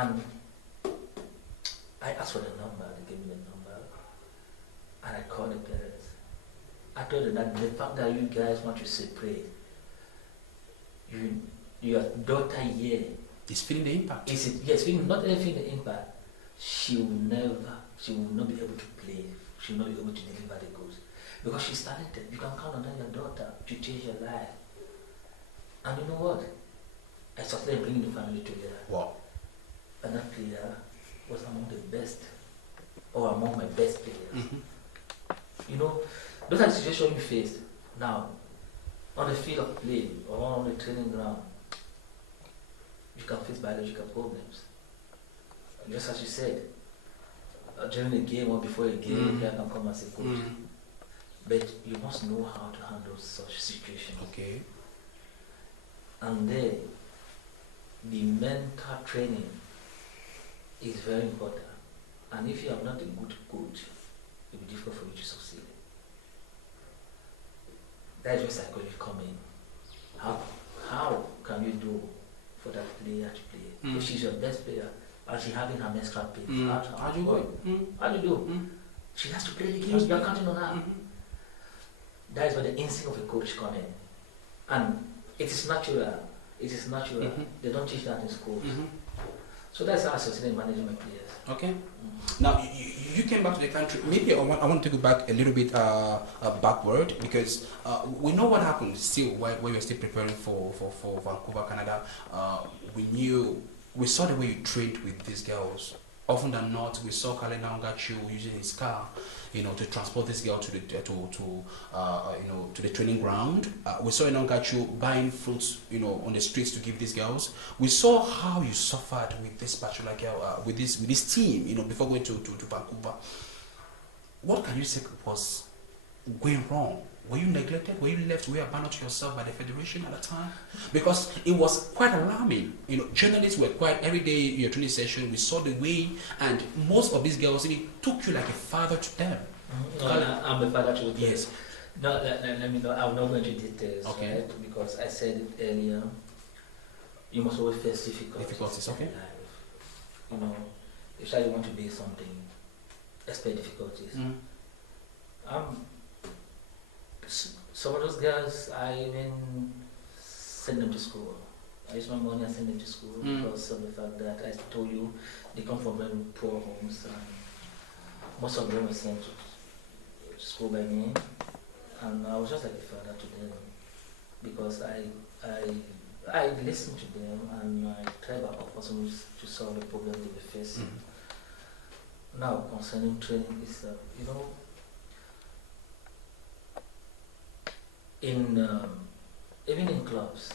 And I asked for the number, they gave me the number, and I called the parents. I told them that the fact that you guys want to separate, your daughter here is feeling the impact. Yes, not only feeling the impact, she will not be able to play, she will not be able to deliver the goods. Because she's talented, you can count on your daughter to change your life. And you know what? I started bringing the family together. Wow. And that player was among the best, or among my best players. You know, those are the situations you faced. Now, on the field of play or on the training ground, you can face biological problems. Just as you said, during a game or before a game, a player can come as a coach. But you must know how to handle such situations. Okay. And then, the mental training is very important. And if you are not a good coach, it will be difficult for you to succeed. That is where psychology comes in. How can you do for that player to play? If she's your best player and she's having her menstrual pain, how do you do? She has to play the game. You are counting on her. That is where the instinct of a coach comes in. And it is natural. They don't teach that in schools. So that's how I started managing my players. Okay. Now you came back to the country. Maybe I want to go back a little bit backward, because we know what happened still while we were still preparing for Vancouver, Canada. We saw the way you trained with these girls. Often than not, we saw Kale Naungachu using his car, to transport this girl to the to the training ground. We saw Naungachu buying fruits, on the streets to give these girls. We saw how you suffered with this bachelor girl, with this team, before going to Vancouver. What can you say was going wrong? Were you neglected? Were you left? Were you abandoned to yourself by the federation at the time? Because it was quite alarming. Journalists were quite, every day in your training session, we saw the way, and most of these girls, it took you like a father to them. I'm a father to them. Yes. No, let me know. I'm not going into details, okay. Right? Because I said it earlier. You must always face difficulties. Okay. In life. If you want to be something, expect difficulties. Some of those girls, I even send them to school. I use my money and send them to school because of the fact that I told you they come from very poor homes, and most of them were sent to school by me, and I was just like a father to them because I listened to them and I tried my possible to solve the problem they were facing. Now concerning training is even in clubs,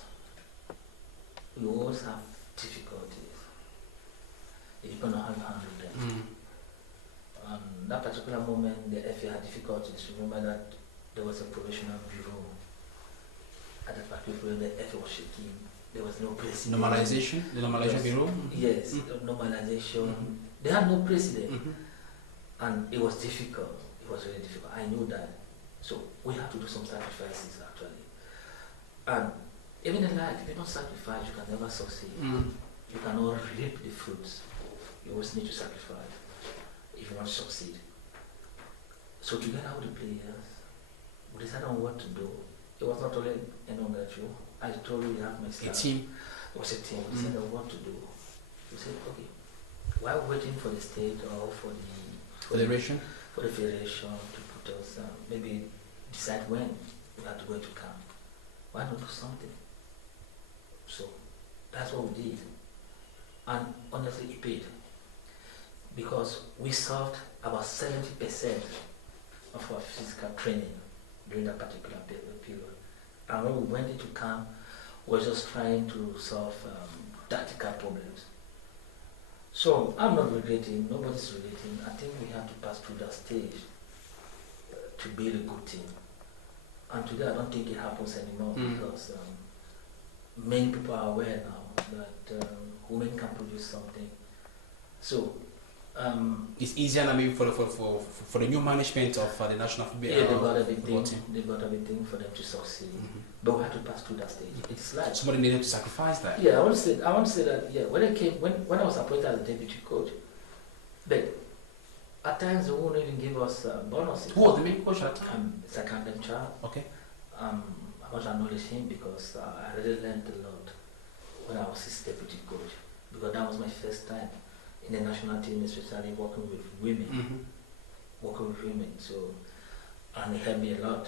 we always have difficulties. It depends on how you handle them. That particular moment, the FA had difficulties. Remember that there was a provisional bureau. At that particular point, the FA was shaking. There was no president. Normalization? The normalization bureau? Yes, normalization. They had no president. And it was difficult. It was really difficult. I knew that. So we have to do some sacrifices actually. And even in life, if you don't sacrifice, you can never succeed. You cannot reap the fruits. You always need to sacrifice if you want to succeed. So together with the players, we decided on what to do. It was not only an Ongachu. I told you we have my staff. A team. It was a team. We decided on what to do. We said, okay, while waiting for the state or for the federation to put us, maybe decide when we have to go into camp. Why not do something? So that's what we did. And honestly, it paid. Because we solved about 70% of our physical training during that particular period. And when we went into camp, we were just trying to solve tactical problems. So I'm not regretting, nobody's regretting. I think we have to pass through that stage to build a good team. And today I don't think it happens anymore because many people are aware now that women can produce something. So It's easier, I mean, for the new management of the national football, yeah, football team. they got everything for them to succeed. Mhm. But we had to pass through that stage. It's like Somebody needed to sacrifice that. yeah, I want to say that yeah, when I was appointed as a deputy coach, but at times they won't even give us bonuses. Who was the main coach at the time? It's a Camden child. Okay. I want to acknowledge him because I really learned a lot when I was his deputy coach, because that was my first time in the national team, especially working with women. Mm-hmm. Working with women, so and it helped me a lot.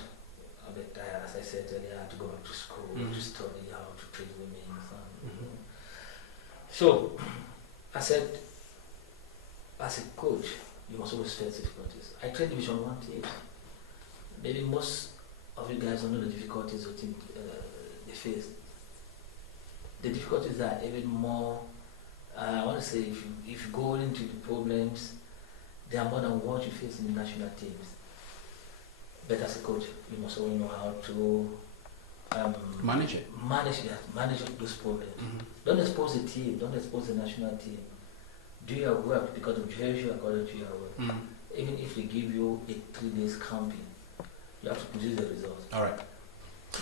But as I said earlier, I had to go back to school to study how to train women. So I said, as a coach, you must always face difficulties. I trained Division 1 teams. Maybe most of you guys don't know the difficulties the team they face. The difficulties are even more. I want to say, if you go into the problems, they are more than what you face in the national teams. But as a coach, you must always know how to Manage it. Manage those problems. Mm-hmm. Don't expose the team. Don't expose the national team. Do your work because of cherish you according to your work. Mm-hmm. Even if they give you a 3 days camping, you have to produce the results. All right.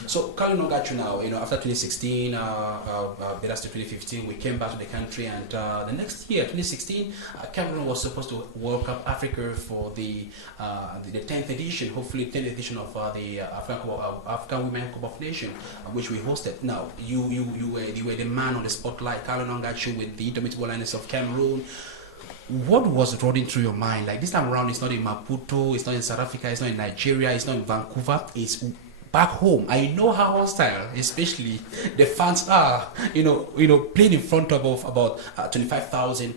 So, Carlo Nongachu now, after 2016, better still 2015, we came back to the country, and the next year, 2016, Cameroon was supposed to World Cup Africa for the 10th edition, hopefully 10th edition of the African Women Cup of Nations, which we hosted. Now, you were the man on the spotlight, Carlo Nongachu, with the indomitable lioness of Cameroon. What was running through your mind? Like this time around, it's not in Maputo, it's not in South Africa, it's not in Nigeria, it's not in Vancouver, it's back home. I know how hostile, especially the fans are. Playing in front of about 25,000,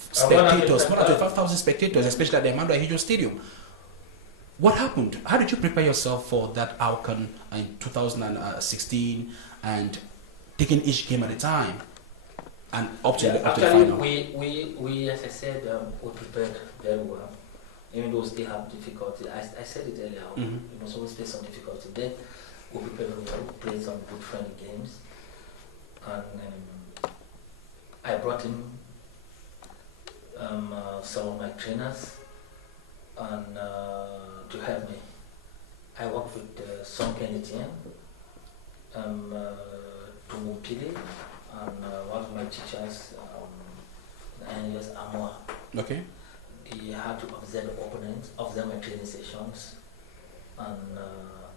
spectators, more than 25,000 spectators, especially at the Amanda Ahijo Stadium. What happened? How did you prepare yourself for that outcome in 2016 and taking each game at a time and up to the final? We as I said, we prepared very well. Even though we still have difficulty, I said it earlier, Mm-hmm. we must always face some difficulty. Then we prepared very well, we played some good friendly games, and I brought in some of my trainers and to help me. I worked with Son Kenitian, Tumupili, and one of my teachers, Agnes Amoa. Okay. He had to observe the opponents, observe my training sessions, and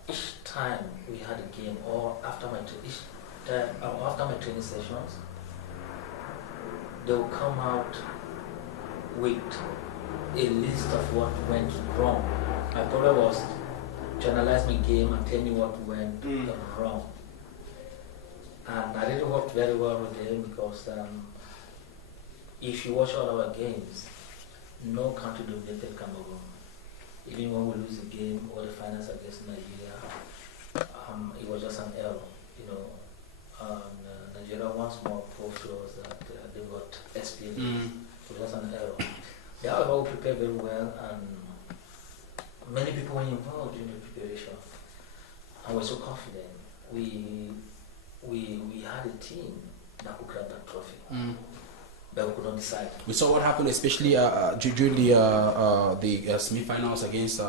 each time we had a game, or after my training sessions, they will come out with a list of what went wrong. My problem was to analyze my game and tell me what went wrong. And I didn't work very well with them because if you watch all our games, no country dominated Cameroon. Even when we lose the game or the finals against Nigeria, it was just an error. Nigeria once more proved to us that they got experience. It was just an error. However, we prepared very well, and many people were involved in the preparation, and we're so confident. We had a team that could grab that trophy. But we could not decide. We saw what happened, especially during the semi-finals against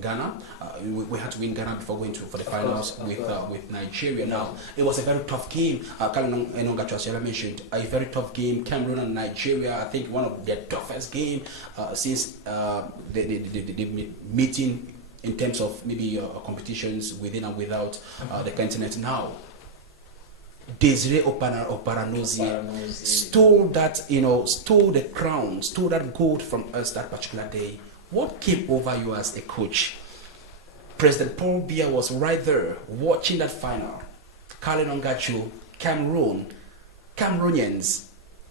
Ghana. We had to win Ghana before going for the finals with Nigeria. Now, it was a very tough game. Carlo Nongachu, as you mentioned, a very tough game. Cameroon and Nigeria, I think one of their toughest games since the meeting in terms of maybe competitions within and without the continent. Now, Desiree Oparanozie stole the crown, stole that gold from us that particular day. What came over you as a coach? President Paul Biya was right there watching that final. Carlo Nongachu, Cameroonians,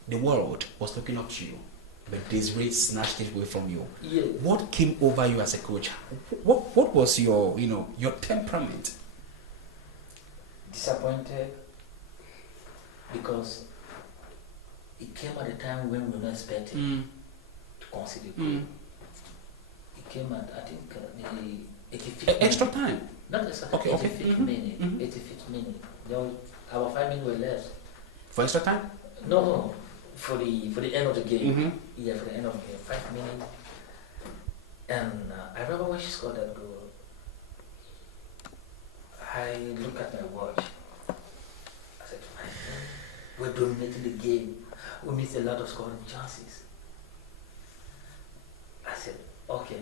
the world was looking up to you, but Desiree snatched it away from you. Yeah. What came over you as a coach? What was your temperament? Disappointed. Because it came at a time when we were not expecting to concede a goal. It came at, I think, the 85th extra minute. time? Not extra time, 85th minute. 85th minute. About 5 minutes were left. For extra time? No. for the end of the game. Mm-hmm. Yeah, for the end of the game, 5 minutes. And I remember when she scored that goal. I look at my watch. I said, we're dominating the game. We missed a lot of scoring chances. I said, okay,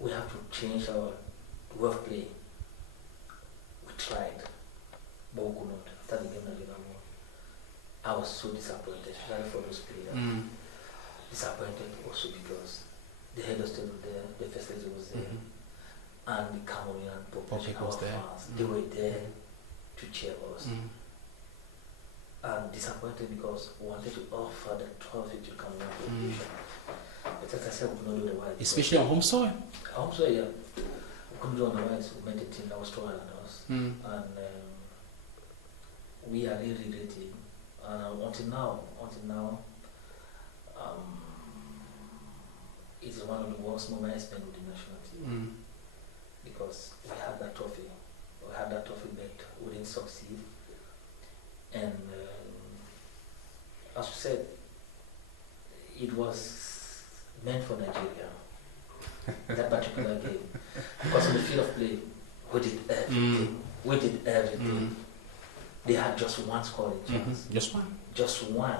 we have to change our way of play. We tried, but we could not. After the game, I was so disappointed, especially for those players. Mm. Disappointed also because the head of state was there, the first lady was there, and the Cameroonian population, our fans, they were there to cheer us. And disappointed because we wanted to offer the trophy to Cameroonian population. But as I said, we could not do the right. Especially on home soil. Home soil, yeah. We couldn't do otherwise. We met a team that was stronger than us. And we are really regretting. Until now, it's one of the worst moments I spent with the national team. Because we had that trophy. But we didn't succeed. And as we said, it was meant for Nigeria, that particular game. Because on the field of play, we did everything. They had just one scoring chance. Just one.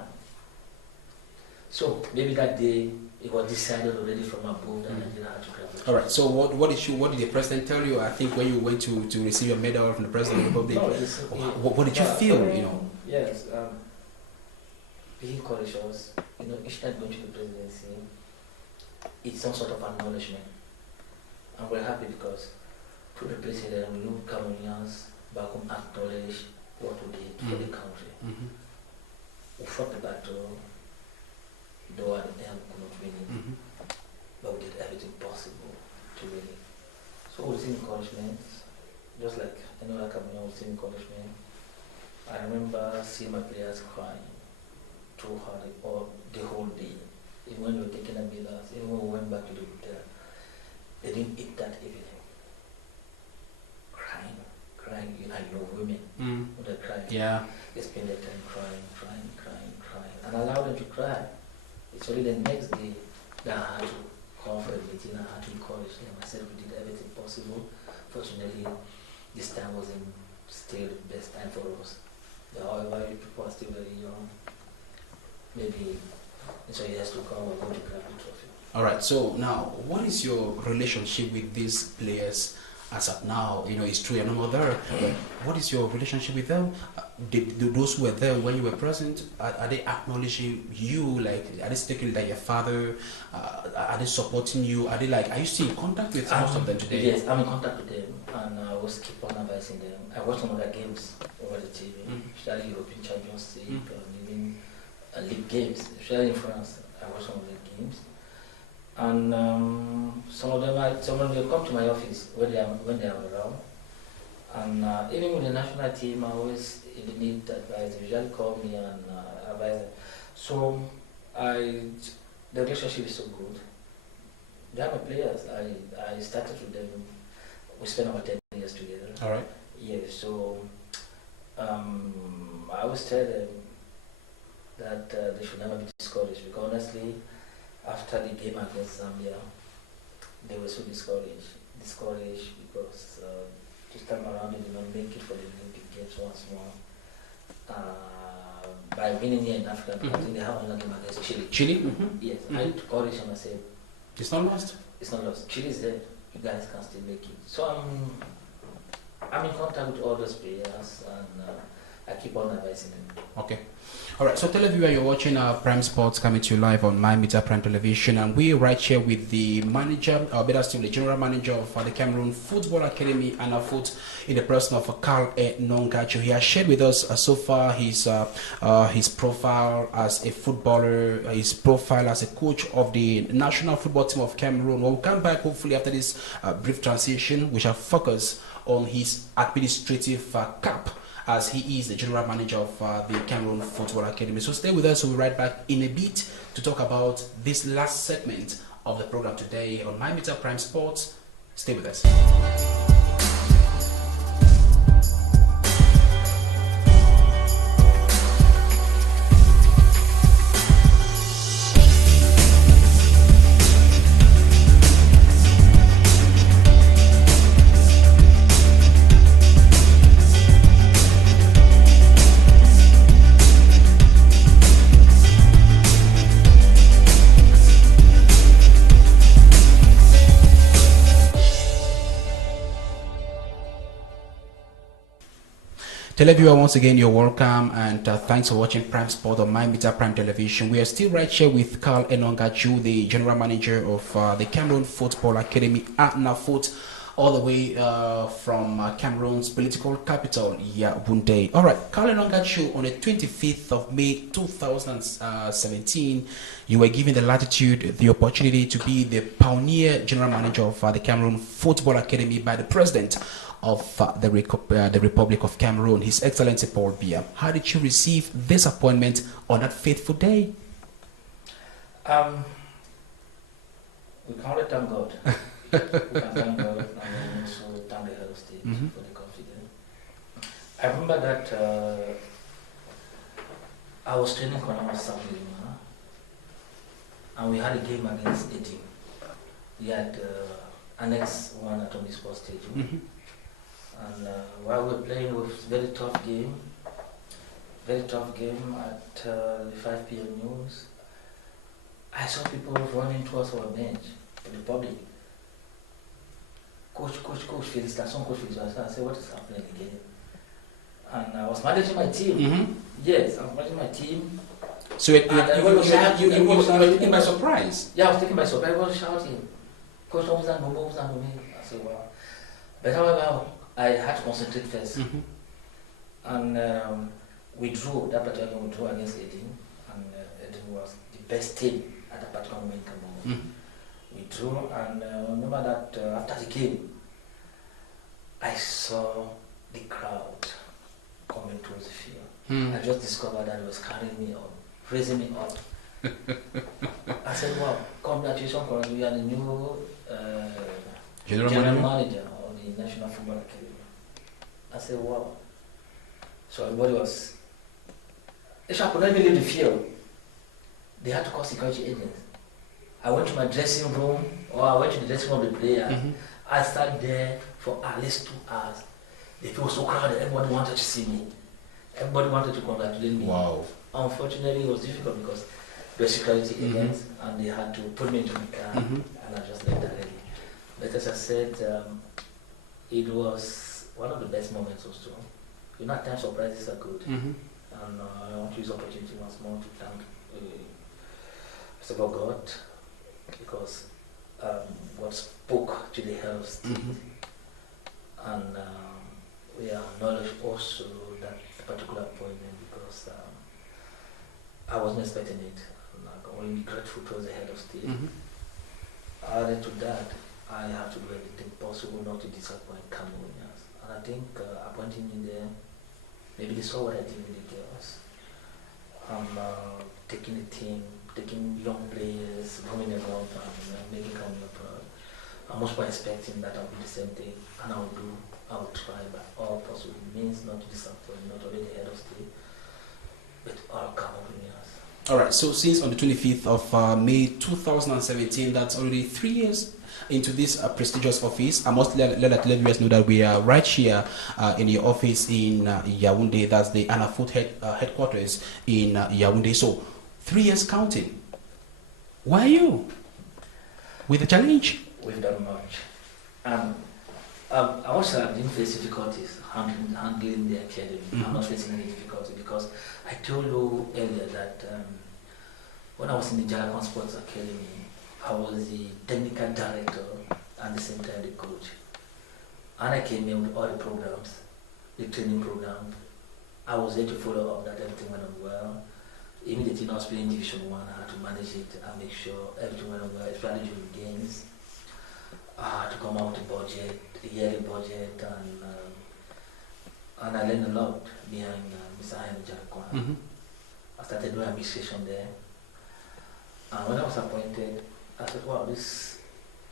So maybe that day it was decided already from above that Nigeria had to grab it. All right. So what did the president tell you? I think when you went to receive your medal from the president of the Republic, what did you feel? Yes. He encouraged us. Each time going to the presidency, it's some sort of acknowledgement, and we're happy because through the president, we know Cameroonians back home acknowledge what we did for the country. We fought the battle, though at the end we could not win it, but we did everything possible to win it. So we receive encouragement, just like any other Cameroonian we receive encouragement. I remember seeing my players crying too hard the whole day. Even when we were taking a medals, even when we went back to the hotel, they didn't eat that evening. Crying. I know women when they cry. Yeah. They spend their time crying, and allow them to cry. It's only the next day that I had to call for a meeting. I had to encourage them. I said we did everything possible. Fortunately, this time wasn't still the best time for us. However, people are still very young. Maybe in some years to come, we're going to grab the trophy. All right. So now, what is your relationship with these players as of now? It's true you're no more there. But what is your relationship with them? Those who were there when you were present, are they acknowledging you? Like, are they taking like your father? Are they supporting you? Are you still in contact with most of them today? Yes, I'm in contact with them, and I always keep on advising them. I watch some of their games over the TV, especially European Champions League and even league games, especially in France. I watch some of their games, and some of them come to my office when they are around. And even with the national team, I always, if they need advice, they usually call me and advise them. So the relationship is so good. They are my players. I started with them. We spent about 10 years together. All right. Yeah. So I always tell them that they should never be discouraged, because honestly, after the game against Zambia, they were so discouraged because this time around they did not make it for the Olympic Games once more. By winning here in Africa, I think they have another game against Chile. Chile? Yes, I encouraged them. I said, it's not lost. It's not lost. Chile is there. You guys can still make it. So I'm in contact with all those players, and I keep on advising them. Okay. All right. So tell everyone you're watching Prime Sports coming to you live on My Meter Prime Television, and we're right here with the manager, or better still, the general manager of the Cameroon Football Academy, and foot in the person of Carl Nongacho. He has shared with us so far his profile as a footballer, his profile as a coach of the national football team of Cameroon. When we come back, hopefully after this brief transition, we shall focus on his administrative cap, as he is the general manager of the Cameroon Football Academy. So stay with us. We'll be right back in a bit to talk about this last segment of the program today on My Meter Prime Sports. Stay with us. Televiewer, once again, you're welcome, and thanks for watching Prime Sport on My Meter Prime Television. We are still right here with Carl Enongachu, the general manager of the Cameroon Football Academy at Nafut, all the way from Cameroon's political capital, Yaoundé. All right, Carl Enongachu, on the 25th of May 2017, you were given the latitude, the opportunity to be the pioneer general manager of the Cameroon Football Academy by the president of the Republic of Cameroon, His Excellency Paul Biya. How did you receive this appointment on that fateful day? We can only thank God. We can thank God and also thank the head of state for the confidence. I remember that I was training when I was Saturday, and we had a game against Edim. We had Annex 1 at Omni Sports Stadium. And while we were playing, it was a very tough game at the 5 p.m. news. I saw people running towards our bench, the public. Coach, Felicitation, Coach Felicitation. I said, what is happening again? And I was managing my team. Yes, I was managing my team. So you were taken by surprise? Yeah, I was taken by surprise. Everyone was shouting, Coach, what was that? I said, wow. But however, I had to concentrate first. And we drew, that particular game we drew against Edim, and Edim was the best team at that particular moment in Cameroon. We drew, and remember that after the game, I saw the crowd coming towards the field. I just discovered that it was carrying me on, raising me up. I said, wow, congratulations, you are the new general manager of the National Football Academy. I said, wow. So everybody was... I could not even leave the field. They had to call security agents. I went to my dressing room, or I went to the dressing room of the player. I sat there for at least 2 hours. The people were so crowded, everybody wanted to see me. Everybody wanted to congratulate me. Wow. Unfortunately, it was difficult because the security agents, and they had to put me into the car, and I just left that early. But as I said, it was one of the best moments also. You know, at times surprises are good. And I want to use the opportunity once more to thank first of all God, because God spoke to the head of state, and we acknowledge also that particular appointment because I wasn't expecting it. And I can only be grateful to the head of state. Added to that, I have to do everything possible not to disappoint Cameroonians. And I think appointing me there, maybe they saw what I did with the girls. Taking a team, taking young players, roaming around and making Cameroon proud. I'm also expecting that I'll do the same thing, and I'll try by all possible means not to disappoint not only the head of state, but all Cameroonians. Alright, so since on the 25th of May 2017, that's already 3 years into this prestigious office. I must let the viewers know that we are right here in your office in Yaoundé. That's the Anafoot headquarters in Yaoundé. So 3 years counting. Why are you with the challenge? We've done much. I also didn't face difficulties handling the academy. I'm not facing any difficulty because I told you earlier that when I was in the Jalakon Sports Academy, I was the technical director and at the same time the coach. And I came in with all the programs, the training program. I was there to follow up that everything went on well. Even the team I was playing Division 1, I had to manage it and make sure everything went on well, especially during games. I had to come out with a budget, a yearly budget, and I learned a lot behind Mr. Henry Jalakon. I started doing administration there. And when I was appointed, I said, wow, this is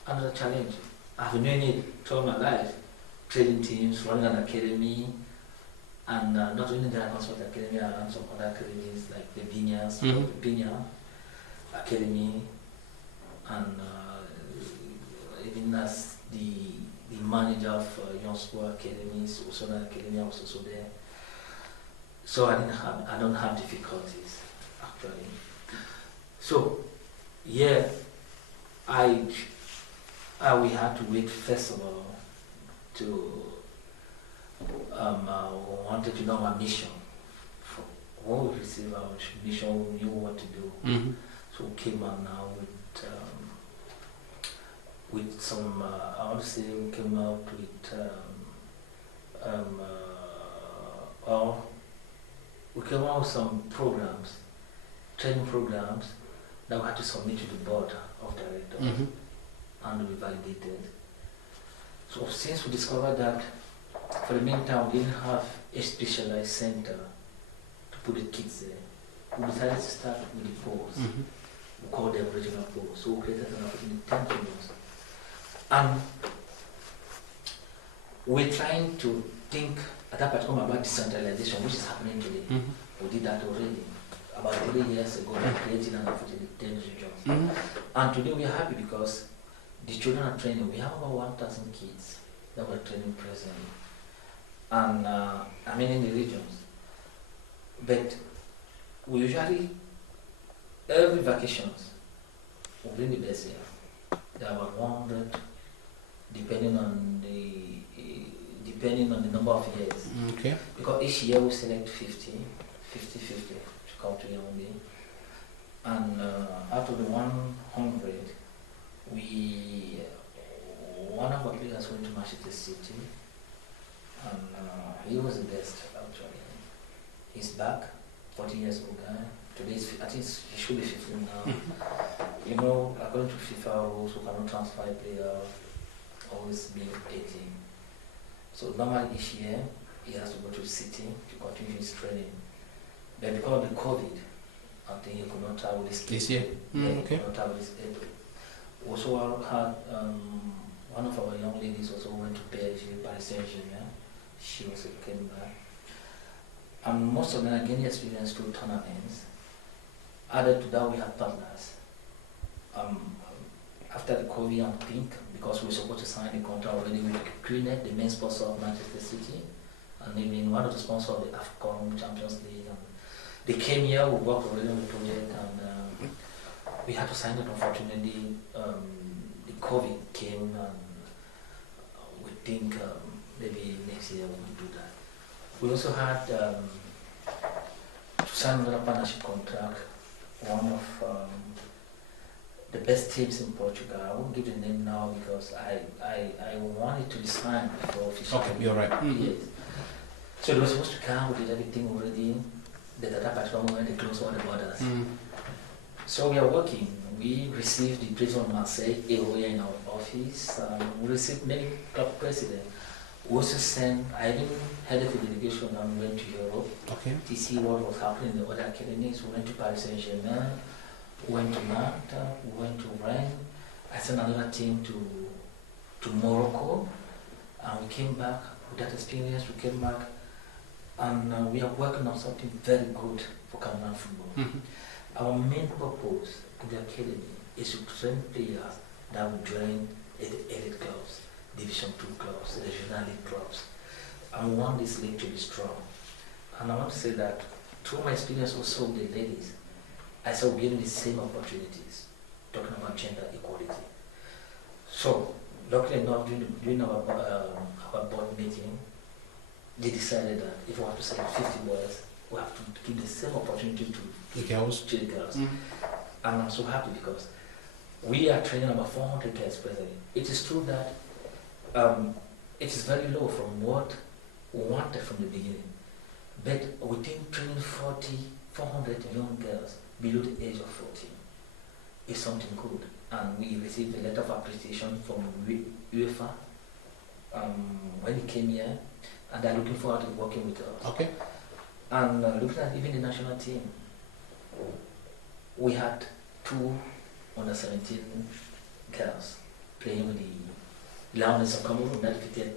another challenge. I've been doing it throughout my life. Training teams, running an academy, and not only the Jalakon Academy, I ran some other academies like the Binya Academy, and even as the manager of Young Sport Academies, also an academy, I was also there. So I don't have difficulties actually. So yeah, we had to wait first of all to wanted to know our mission. When we received our mission, we knew what to do. Mm-hmm. So we came out now with some, I want to say we came out with some programs, training programs that we had to submit to the board of directors Mm-hmm. and be validated. So since we discovered that for the meantime we didn't have a specialized center to put the kids there, we decided to start with the posts. Mm-hmm. We call them regional posts. So we created an opportunity 10 regions. And we're trying to think at that particular moment about decentralization, which is happening today. Mm-hmm. We did that already. About 3 years ago, we created an opportunity 10 regions. Mm-hmm. And today we are happy because the children are training. We have about 1,000 kids that we're training presently. And I mean in the regions. But we usually, every vacations, we bring the best here. There are about 100, depending on the number of years. Okay. Because each year we select 50 to come to Yaoundé. And out of the 100, one of our players went to Manchester City, and he was the best actually. He's back, 40 years old guy. Today, I think he should be 15 now. You know, according to FIFA rules, we cannot transfer a player always being 18. So normally each year, he has to go to City to continue his training. But because of the COVID, I think he could not travel this year. Yeah, he Okay. could not travel this April. We also had one of our young ladies also went to PSG, Paris Saint-Germain. She also came back. And most of them are gaining experience through tournaments. Added to that, we have partners. After the COVID, I think, because we were supposed to sign the contract already with Greenet, the main sponsor of Manchester City, and even one of the sponsors of the AFCON Champions League. And they came here, we worked already on the project, and we had to sign it. Unfortunately, the COVID came, and we think maybe next year we'll do that. We also had to sign another partnership contract. One of the best teams in Portugal. I won't give the name now because I want it to be signed before officially. Okay, you're right. Mm-hmm. Yes. So they were supposed to come, we did everything already. At that particular moment, they closed all the borders. Mm-hmm. So we are working. We received the president of Marseille here in our office. We received many club presidents. We also sent, I even headed a delegation and went to Europe Okay. to see what was happening in the other academies. We went to Paris Saint-Germain, we went to Nantes, we went to Rennes. I sent another team to Morocco, and we came back with that experience. We came back, and we are working on something very good for Cameroon football. Mm-hmm. Our main purpose in the academy is to train players that will join the elite clubs, Division 2 clubs, regional league clubs. And we want this league to be strong. And I want to say that through my experience also with the ladies, I saw we given the same opportunities, talking about gender equality. So, luckily enough, during our board meeting, they decided that if we have to select 50 boys, we have to give the same opportunity to The girls. the girls. Mm-hmm. And I'm so happy because we are training about 400 girls presently. It is true that it is very low from what we wanted from the beginning. But within training 400 young girls below the age of 14 is something good. And we received a letter of appreciation from UEFA when he came here, and they're looking forward to working with us. Okay. And looking at even the national team, we had 2 under 17 girls playing with the Lions of Cameroon that defeated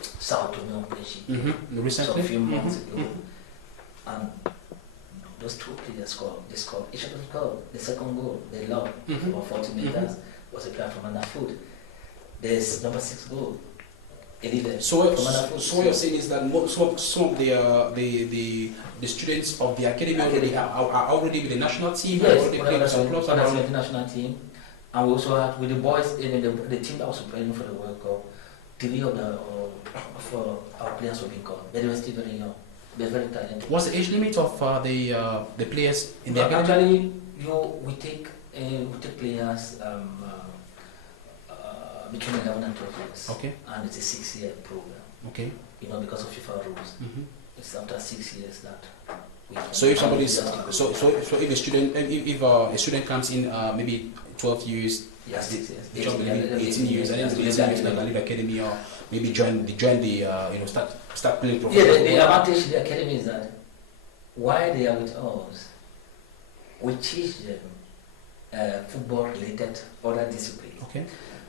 Sao Tome and Principe Recently. so a few months Mm-hmm. ago. And those 2 players scored. They scored. Each of them scored. The second goal, they loved, Mm-hmm. about 40 meters, was a player from under foot. There's number 6 goal. So what you're saying is that some of the students of the academy are already with the national team. Yes, already playing with some clubs under around. 17 national team. And we also had with the boys in the team that was preparing for the World Cup, three of our players were being called, but they were still very young. They were very talented. What's the age limit of the players in the Well, academy? actually, we take players between 11 and 12 years. Okay. And it's a 6-year program. Okay. Because of FIFA rules. Mm-hmm. It's after 6 years that we can. So if somebody so if a student if a student comes in maybe 12 years, yeah, 6 years, 18 years, and then 18 years like a lead academy or maybe join the start playing Yeah, professional. the advantage of the academy is that while they are with us, we teach them football related other disciplines. Okay.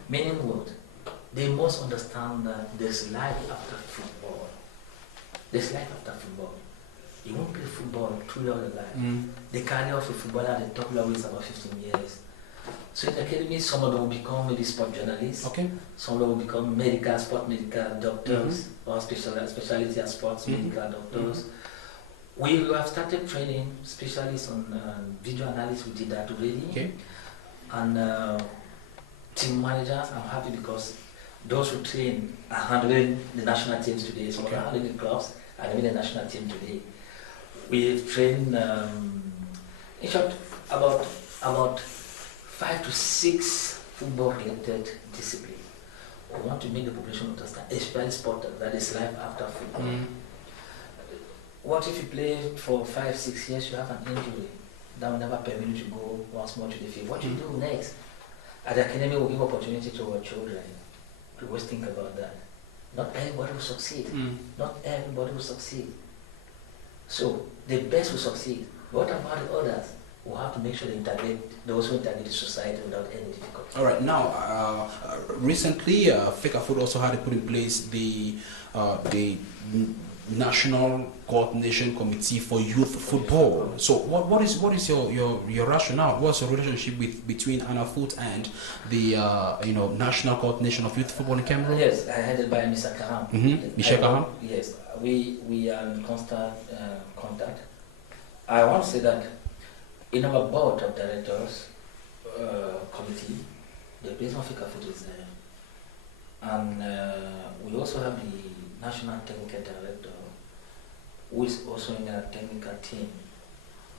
Meaning what? They must understand that there's life after football. There's life after football. You won't play football throughout your life. Mm. The career of a footballer at the top level is about 15 years. So in the academy, some of them will become maybe sport journalists. Okay. Some of them will become sport medical doctors, or specialty as sports medical doctors. We have started training specialists on video analysis. We did that already. Okay. And team managers, I'm happy because those who train are handling the national teams today. So we're handling the clubs and even the national team today. We've trained, in short, about 5 to 6 football-related disciplines. We want to make the population understand, especially sport, that is life after football. Mm. What if you play for 5-6 years, you have an injury that will never permit you to go once more to the field? What do you do next? At the academy, we give opportunity to our children. We always think about that. Not everybody will succeed. Not everybody will succeed. So the best will succeed. What about the others? We have to make sure they integrate, those who integrate the society without any difficulty. All right. Now, recently, FECAFOOT also had to put in place the National Coordination Committee for Youth Football. So, what is your rationale? What's your relationship between ANAFOOT and the National Coordination of Youth Football in Cameroon? Yes, headed by Mr. Kaham. Michel Kaham. Yes, we are in constant contact. I want to say that in our board of directors committee, the president of FECAFOOT is there, and we also have the national technical director, who is also in our technical team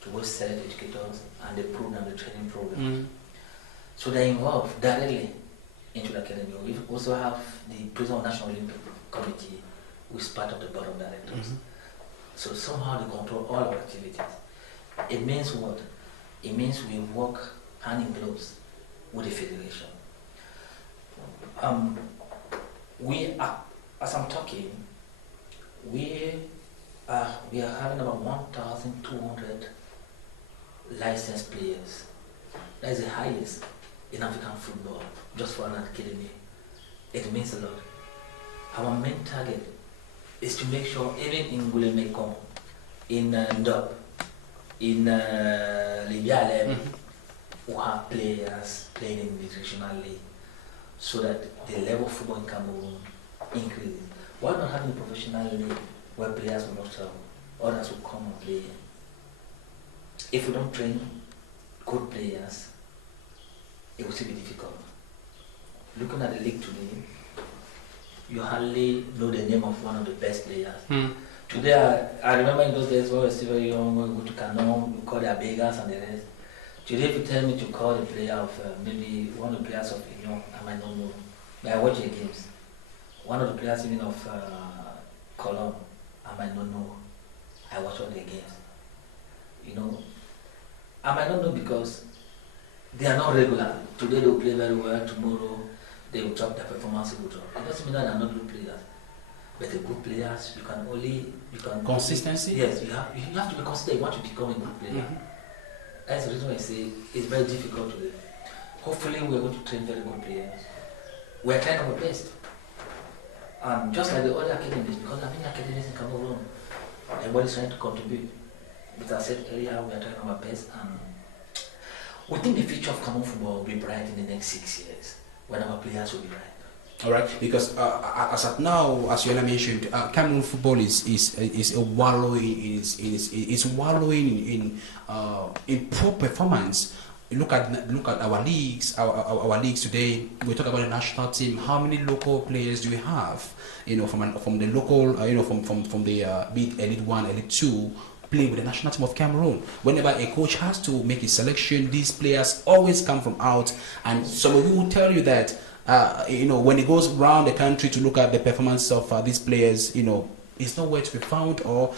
to both select educators and the program, the training program. So they're involved directly into the academy. We also have the president of National Olympic Committee, who is part of the board of directors. So somehow they control all our activities. It means what? It means we work hand in gloves with the federation. We are, as I'm talking, we are having about 1,200 licensed players. That is the highest in African football, just for an academy. It means a lot. Our main target is to make sure even in Gulemekong, in Ndop, in Libya, we have players playing in the regional league, so that the level of football in Cameroon increases. Why not having a professional league where players will not travel, others will come and play? If we don't train good players, it will still be difficult. Looking at the league today, you hardly know the name of one of the best players. Today, I remember in those days when we were still very young, when we go to Canon, we call their beggars and the rest. Today, if you tell me to call the player of maybe one of the players of Union, I might not know. But I watch the games. One of the players even of Cologne, I might not know. I watch all the games. I might not know because they are not regular. Today they will play very well, tomorrow they will drop their performance, will drop. It doesn't mean that they are not good players. But the good players, you can Consistency? Yes, you have to be consistent. You want to become a good player. That's the reason why I say it's very difficult today. Hopefully we're going to train very good players. We're trying our best. And just like the other academies, because there are many academies in Cameroon, everybody's trying to contribute. But as I said earlier, we are trying our best, and we think the future of Cameroon football will be bright in the next 6 years, when our players will be bright. All right, because as of now, as you mentioned, Cameroon football is wallowing in poor performance. look at our leagues, our leagues today. We talk about the national team. How many local players do we have? You know, from the local, from the be it Elite One, Elite Two, play with the national team of Cameroon. Whenever a coach has to make his selection, these players always come from out. And some of you will tell you that, when it goes around the country to look at the performance of these players, it's nowhere to be found, or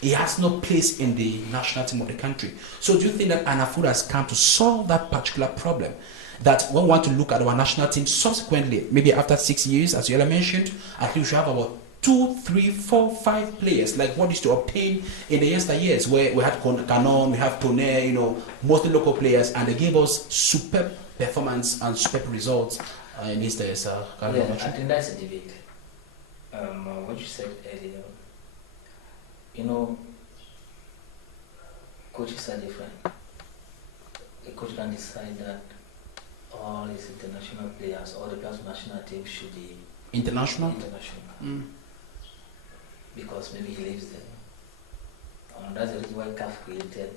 he has no place in the national team of the country. So do you think that Anafood has come to solve that particular problem? That when we want to look at our national team subsequently, maybe after 6 years, as Yella mentioned, at least we should have about 2, 3, 4, 5 players, like what used to obtain in the yesteryears, where we had Canon, we have Tonnerre, mostly local players, and they gave us superb performance and superb results in these days. I think that's a debate. What you said earlier, coaches are different. A coach can decide that all his international players, all the players of national team should be international. Because maybe he lives there. That's the reason why CAF created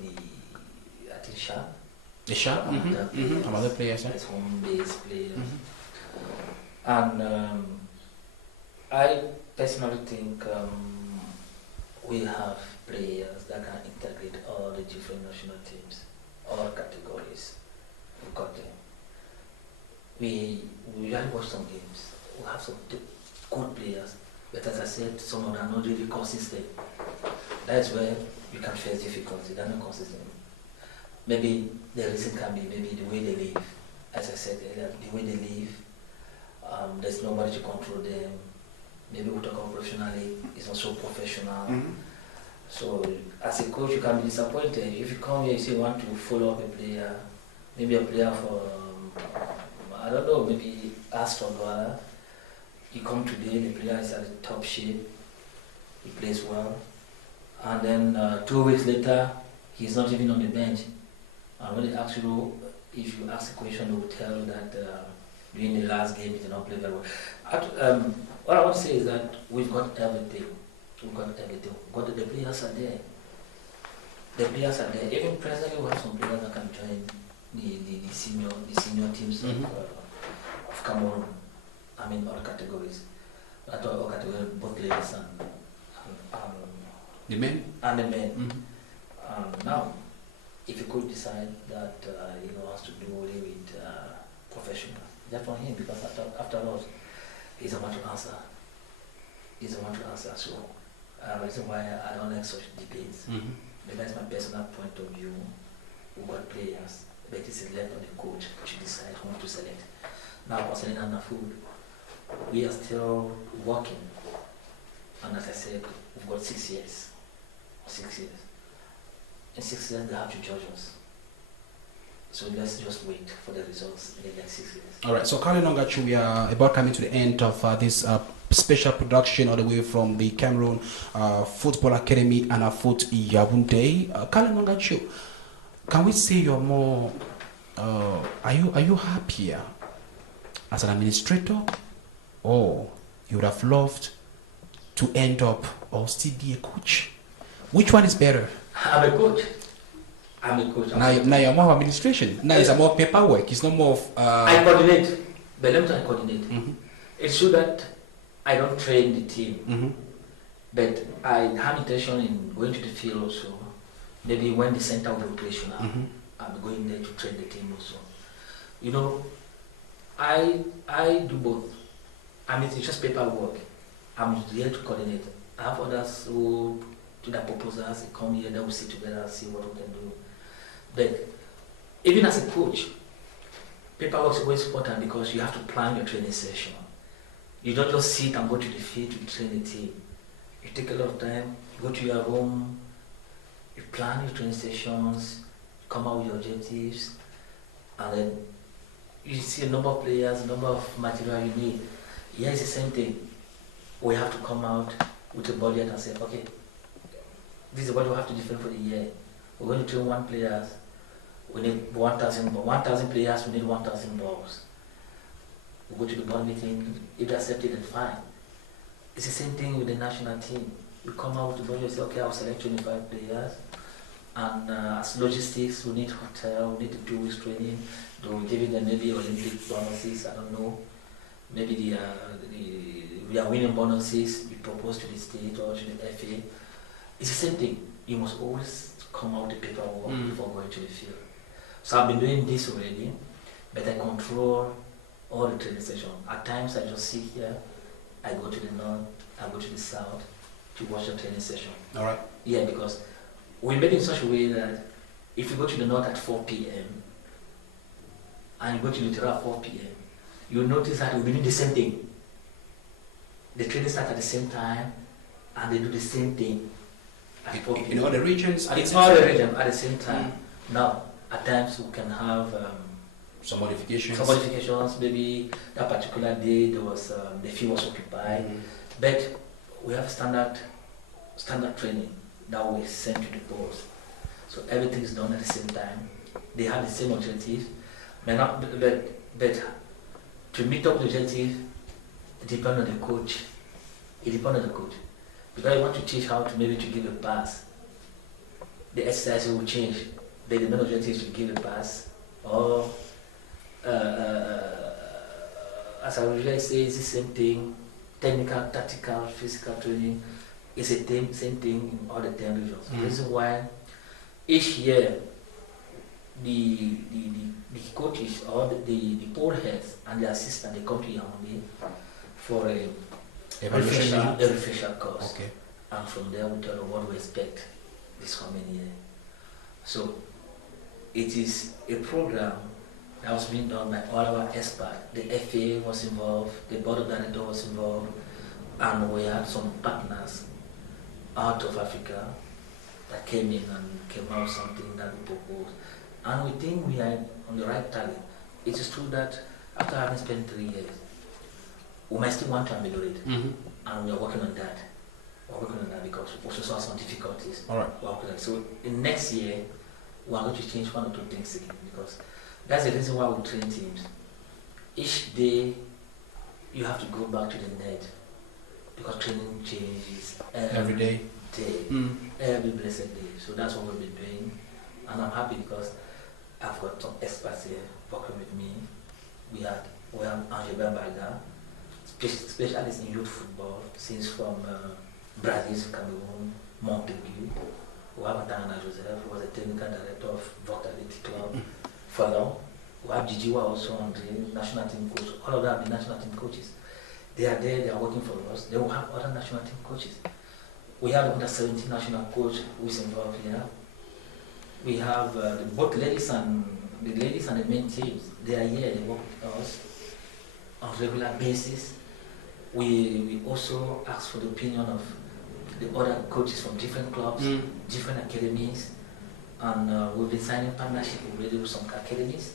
I think SHA. The SHA? Some other players. As home-based players. And I personally think we have players that can integrate all the different national teams, all categories. We've got them. We usually watch some games. We have some good players, but as I said, some of them are not really consistent. That's where you can face difficulty. They're not consistent. Maybe the reason can be maybe the way they live. As I said earlier, the way they live. There's nobody to control them. Maybe we talk about professionally, it's not so professional. So as a coach, you can be disappointed. If you come here, you say you want to follow up a player, maybe a player for, I don't know, maybe Aston Villa. You come today, the player is at the top shape, he plays well. And then 2 weeks later, he's not even on the bench. And when they ask you, if you ask a question, they will tell you that during the last game, he did not play very well. What I want to say is that we've got everything. But the players are there. The players are there. Even presently, we have some players that can join the senior teams of Cameroon. I mean, all categories. I thought all categories, both ladies and the men. And the men. Now, if you could decide that he wants to do away with professional, that's for him, because after all, he's a man to answer. So reason why I don't like such debates. But that's my personal point of view. We've got players, but it's left on the coach to decide who to select. Now, concerning Anafood, we are still working. And as I said, we've got 6 years. 6 years. In 6 years, they have to judge us. So let's just wait for the results in the next 6 years. All right. So, Carly Nongachu, we are about coming to the end of this special production all the way from the Cameroon Football Academy and Anafoot Yaoundé. Carly Nongachu, can we say you're more? Are you happier as an administrator, or you would have loved to end up or still be a coach? Which one is better? I'm a coach. Now you're more of administration. Now it's more paperwork. It's not more of. I coordinate. But let me coordinate. It's true that I don't train the team, but I have intention in going to the field also. Maybe when the center of operational, I'm going there to train the team also. I do both. I mean, it's just paperwork. I'm here to coordinate. I have others who do their proposals, they come here, they will sit together and see what we can do. But even as a coach, paperwork is always important because you have to plan your training session. You don't just sit and go to the field to train the team. You take a lot of time, you go to your room, you plan your training sessions, come out with your objectives, and then you see a number of players, a number of material you need. Here is the same thing. We have to come out with a budget and say, okay, this is what we have to defend for the year. We're going to train 1 players. We need 1,000 players, we need 1,000 balls. We go to the board meeting, if they accept it, then fine. It's the same thing with the national team. We come out with the budget and say, okay, I'll select 25 players. And as logistics, we need hotel, we need the 2 weeks training. They will give them maybe Olympic bonuses, I don't know. Maybe we are winning bonuses, we propose to the state or to the FA. It's the same thing. You must always come out the paperwork before going to the field. So I've been doing this already, but I control all the training sessions. At times I just sit here, I go to the north, I go to the south to watch the training session. All right. Yeah, because we made it in such a way that if you go to the north at 4 p.m. and you go to Littoral at 4 p.m., you'll notice that we'll be doing the same thing. The training starts at the same time and they do the same thing at 4 p.m. In all the regions at the In same all the time? regions at the same time. Now, at times we can have Some modifications. some modifications. Maybe that particular day there was the field was occupied, but we have standard training that we send to the post. So everything is done at the same time. They have the same objective, but to meet up the objective, it depends on the coach. It depends on the coach. Because you want to teach how to maybe to give a pass, the exercise will change. The main objective is to give a pass, or as I usually say, it's the same thing. Technical, tactical, physical training is the same thing in all the 10 regions. The reason why each year the coaches or the board heads and the assistant they come to Yaoundé for a refresher course. Okay. And from there we tell them what we expect this coming year. So it is a program that was being done by all our experts. The FA was involved, the board of directors was involved, and we had some partners out of Africa that came in and came out with something that we proposed. And we think we are on the right target. It is true that after having spent 3 years, we might still want to ameliorate, and we are working on that. We're working on that because we also saw some difficulties. All right. We're working on it. So in next year, we are going to change 1 or 2 things again, because that's the reason why we train teams. Each day, you have to go back to the net, because training changes Every day. Every blessed day. So that's what we've been doing, and I'm happy because I've got some experts here working with me. We have Angela Baga, specialist in youth football, since from Brazil, Cameroon, Montpellier. We have Tata Joseph, who was a technical director of Vitality Club for long. We have Jijiwa also on the national team coach. All of them are the national team coaches. They are there, they are working for us. They will have other national team coaches. We have the under 17 national coach who is involved here. We have both ladies and the main teams. They are here, they work with us on a regular basis. We also ask for the opinion of the other coaches from different clubs, different academies, and we've been signing partnership already with some academies.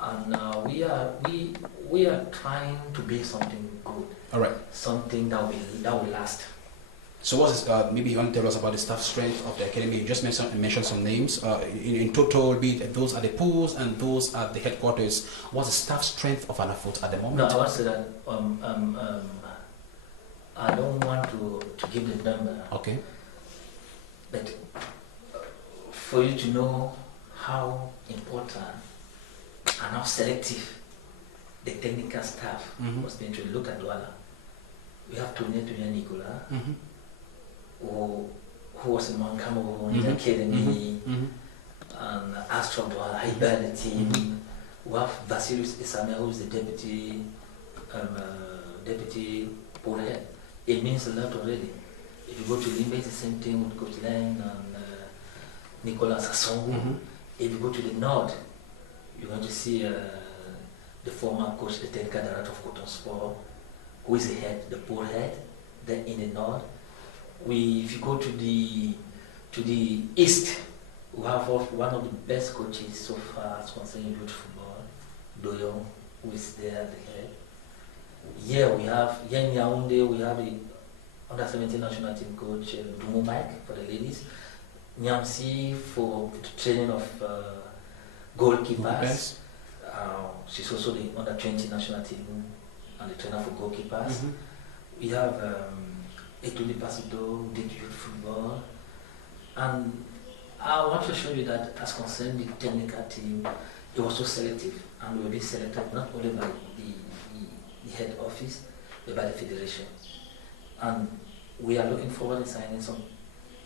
And we are trying to build something good. All right. Something that will last. So what's maybe you want to tell us about the staff strength of the academy? You just mentioned some names. In total, be it those at the pools and those at the headquarters, what's the staff strength of Anafoot at the moment? No, I want to say that I don't want to give the number. Okay. But for you to know how important and how selective the technical staff was being to look at Douala. We have Tony Nicola, who was among Cameroon in the academy, and Astro Douala, he led the team. We have Vasilius Isame, who is the deputy board head. It means a lot already. If you go to Limbe, it's the same thing with Coach Lang and Nicolas Sassongo. If you go to the north, you're going to see the former coach, the technical director of Cotton Sport, who is the board head. Then in the north, if you go to the east, we have one of the best coaches so far as concerning youth football, Doyon, who is there at the head. Here in Yaoundé, we have the under 17 national team coach, Dumo Mike for the ladies, Nyamsi for the training of goalkeepers. She's also the under 20 national team and the trainer for goalkeepers. We have Etuli Pasito, who did youth football, and I want to show you that as concerned the technical team, it was so selective, and we were being selected not only by the head office, but by the federation. And we are looking forward to signing some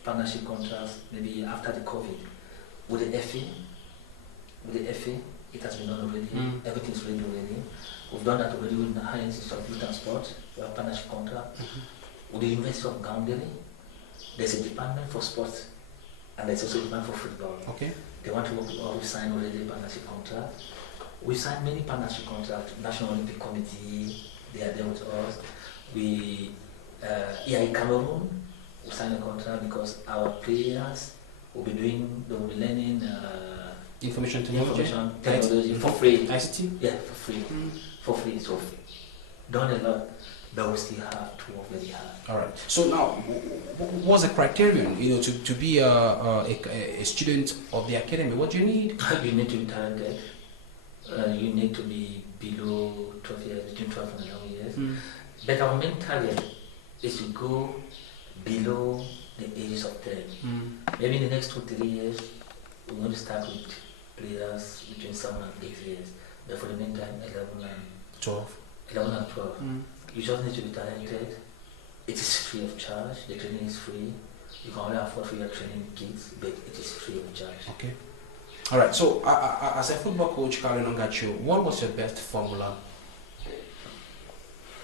partnership contracts maybe after the COVID with the FA. With the FA, it has been done already. Everything's ready already. We've done that already with the High Institute of Youth and Sport. We have partnership contract. With the University of Gaundeli, there's a department for sports, and there's also a department for football. Okay. They want to work with us. We signed already a partnership contract. We signed many partnership contracts. National Olympic Committee, they are there with us. We, in Cameroon, we signed a contract because our players will be learning Information technology for free. ICT? Yeah, for free. For free. So done a lot, but we still have to work very hard. All right. So now, what's the criterion, to be a student of the academy? What do you need? You need to be talented. You need to be below 12 years, between 12 and 11 years. But our main target is to go below the ages of 10. Maybe in the next 2-3 years, we're going to start with players between 7 and 8 years. But for the meantime, 11 and 12. You just need to be talented. It is free of charge. The training is free. You can only afford for your training kids, but it is free of charge. Okay. All right. So, as a football coach, Carl Enongachu, what was your best formula?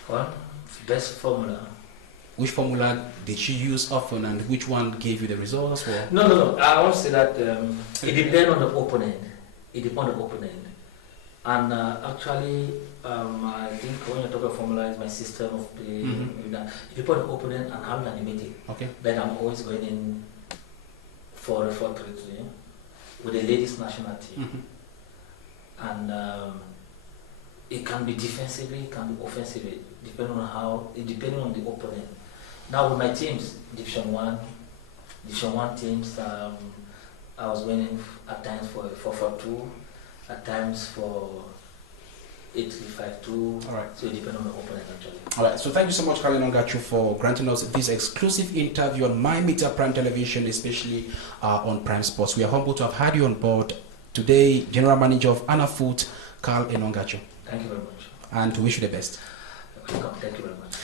What? Best formula? Which formula did you use often, and which one gave you the results? Or? No. I want to say that it depends on the opponent. It depends on the opponent. And actually, I think when you talk about formula, is my system of play. It depends on the opponent and how you animate it. Okay. But I'm always going in for a 4-3-3 with the ladies national team. And it can be defensively, it can be offensively, depending on the opponent. Now with my teams, Division 1 teams, I was winning at times for 4-4-2, at times for 8-3-5-2. All right. So it depends on the opponent actually. All right. So thank you so much, Carl Enongachu, for granting us this exclusive interview on My Meter Prime Television, especially on Prime Sports. We are humbled to have had you on board today, General Manager of Anafoot, Carl Enongachu. Thank you very much. And to wish you the best. Welcome. Thank you very much.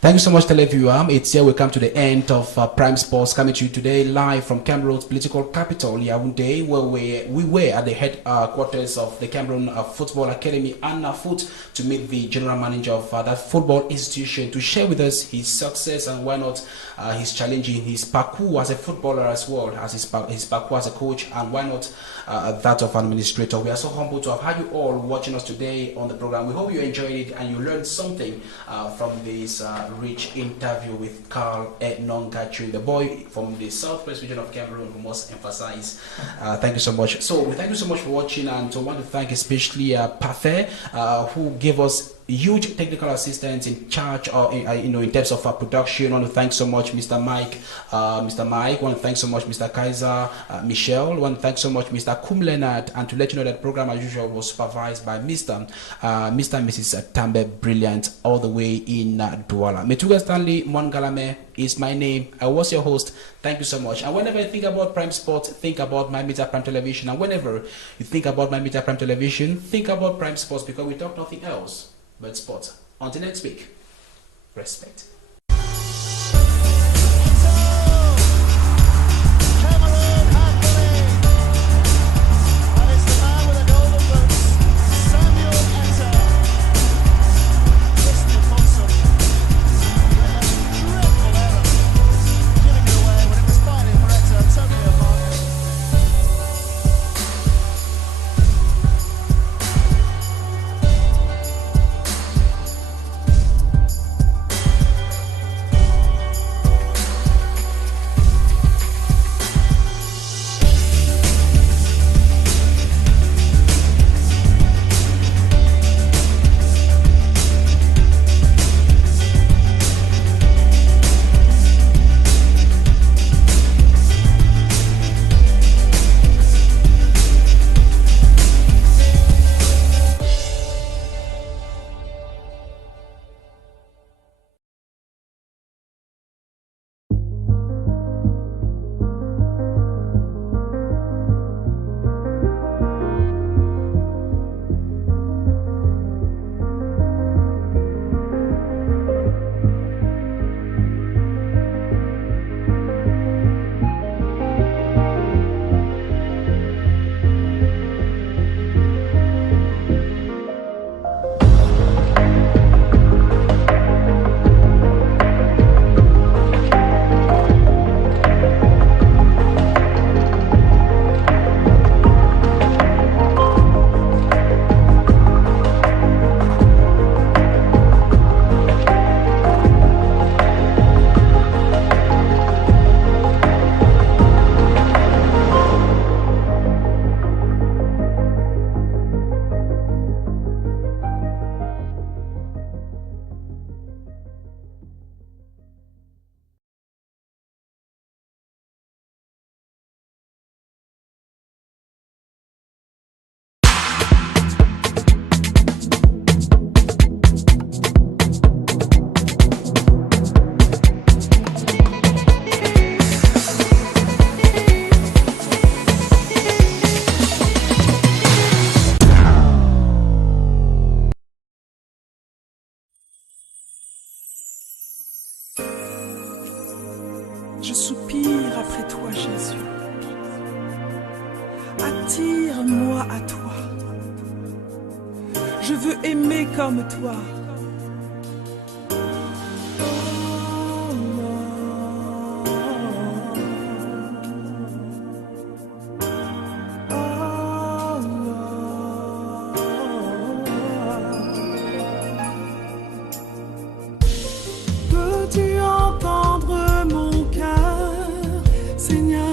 Thank you so much, televiewer. It's here we come to the end of Prime Sports, coming to you today live from Cameroon's political capital, Yaoundé, where we were at the headquarters of the Cameroon Football Academy, Anafoot, to meet the general manager of that football institution to share with us his success and why not his challenging, his parcours as a footballer as well as his parcours as a coach, and why not that of an administrator. We are so humbled to have had you all watching us today on the program. We hope you enjoyed it and you learned something from this rich interview with Carl Enongachu, the boy from the southwest region of Cameroon, who must emphasize. Thank you so much. So we thank you so much for watching, and I want to thank especially Pathe, who gave us huge technical assistance in charge, in terms of production. I want to thank so much Mr. Mike. I want to thank so much Mr. Kaiser, Michelle. I want to thank so much Mr. Kum Leonard, and to let you know that program as usual was supervised by Mr. and Mrs. Tambe Brilliant, all the way in Douala. Metuga Stanley Mongalame is my name. I was your host. Thank you so much. And whenever you think about Prime Sport, think about My Meter Prime Television. And whenever you think about My Meter Prime Television, think about Prime Sports, because we talk nothing else but sports. Until next week, respect. attire-moi à toi. Je veux aimer comme toi.